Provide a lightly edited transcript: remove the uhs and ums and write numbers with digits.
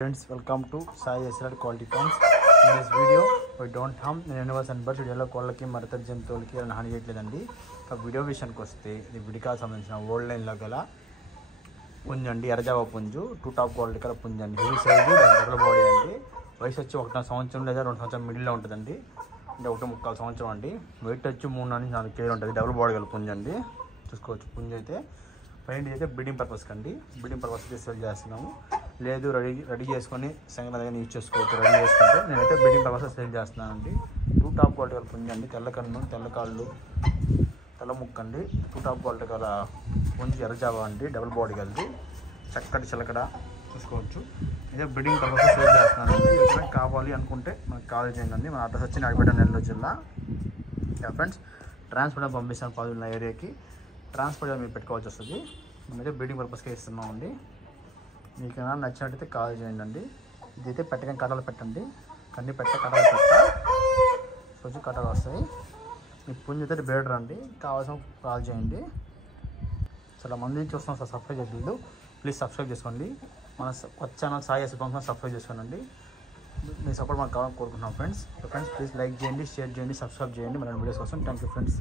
Friends, welcome to Sai Esrad Quality Farms. In this video, we don't harm animals and birds. వీడియోలో కోళ్ళకి మరత జంతువులకి ఏమైనా హాని చేయట్లేదండి. ఇక వీడియో విషయానికి వస్తే ఇది విడికాకు సంబంధించిన ఓల్డ్ లైన్లో గల పుంజు అండి, ఎర్రజావ పుంజు, 2 టాప్ క్వాలిటీ గల పుంజు అండి. హెవీ సైజు, డబుల్ బాడీ అండి. వయసు వచ్చి 1 సంవత్సరం లేదా 2 సంవత్సరం మిడిల్లో ఉంటుందండి. అంటే 1.25 సంవత్సరం అండి. వెయిట్ వచ్చి 3 నుంచి 4 కేజీలు ఉంటుంది. డబుల్ బాడీ గల పుంజు అండి. చూసుకోవచ్చు. పుంజు అయితే పైన అయితే బ్రీడింగ్ పర్పస్ కండి, బ్రీడింగ్ పర్పస్ సేల్ చేస్తున్నాము. లేదు రెడీ చేసుకొని సంగతి దగ్గర యూజ్ చేసుకోవచ్చు. రెడీ చేసుకుంటే నేనైతే బ్రీడింగ్ పర్పస్ సేల్ చేస్తున్నానండి. 2 టాప్ క్వాలిటీ గల పుంజు అండి. తెల్ల కన్ను, తెల్ల కాళ్ళు, తెల్ల ముక్క అండి. 2 టాప్ క్వాలిటీ గల పుంజు, ఎర్రజావ అండి, డబుల్ బాడీ కలిసి చక్కటి చిలకడ చూసుకోవచ్చు. ఇదే బ్రీడింగ్ పర్పస్ సేల్ చేస్తున్నానండి. ఎవరైనా కావాలి అనుకుంటే మనకు కాల్ చేయండి. మన అడ్రస్ వచ్చి నాగపేట, నెల్లూరు జిల్లా. ఫ్రెండ్స్, ట్రాన్స్పోర్ట్ పంపిస్తాను 10 ఏరియాకి. ట్రాన్స్పోర్ట్ మీరు పెట్టుకోవాల్సి వస్తుంది. మేమైతే బ్రీడింగ్ పర్పస్కే ఇస్తున్నామండి. మీకు ఏమైనా నచ్చినట్టయితే కాల్ చేయండి అండి. ఇదైతే పెట్టగానే కట్టలు పెట్టండి. కన్నీ కట్టలు పెట్ట వచ్చి కట్టలు వస్తాయి. మీ పుంజు అయితే బెటర్ అండి. కావాల్సిన కాల్ చేయండి. చాలా మంది చూస్తున్నాం సార్, సబ్స్క్రైబ్ చేయలేదు. ప్లీజ్ సబ్స్క్రైబ్ చేసుకోండి. మన కొత్త channel Sai S R Farms subscribe చేసుకోండి. మీ సపోర్ట్ మాకు కావాలని కోరుకుంటున్నాం ఫ్రెండ్స్. ప్లీజ్ లైక్ చేయండి, షేర్ చేయండి, సబ్స్క్రైబ్ చేయండి మన వీడియోస్ కోసం. Thank you friends.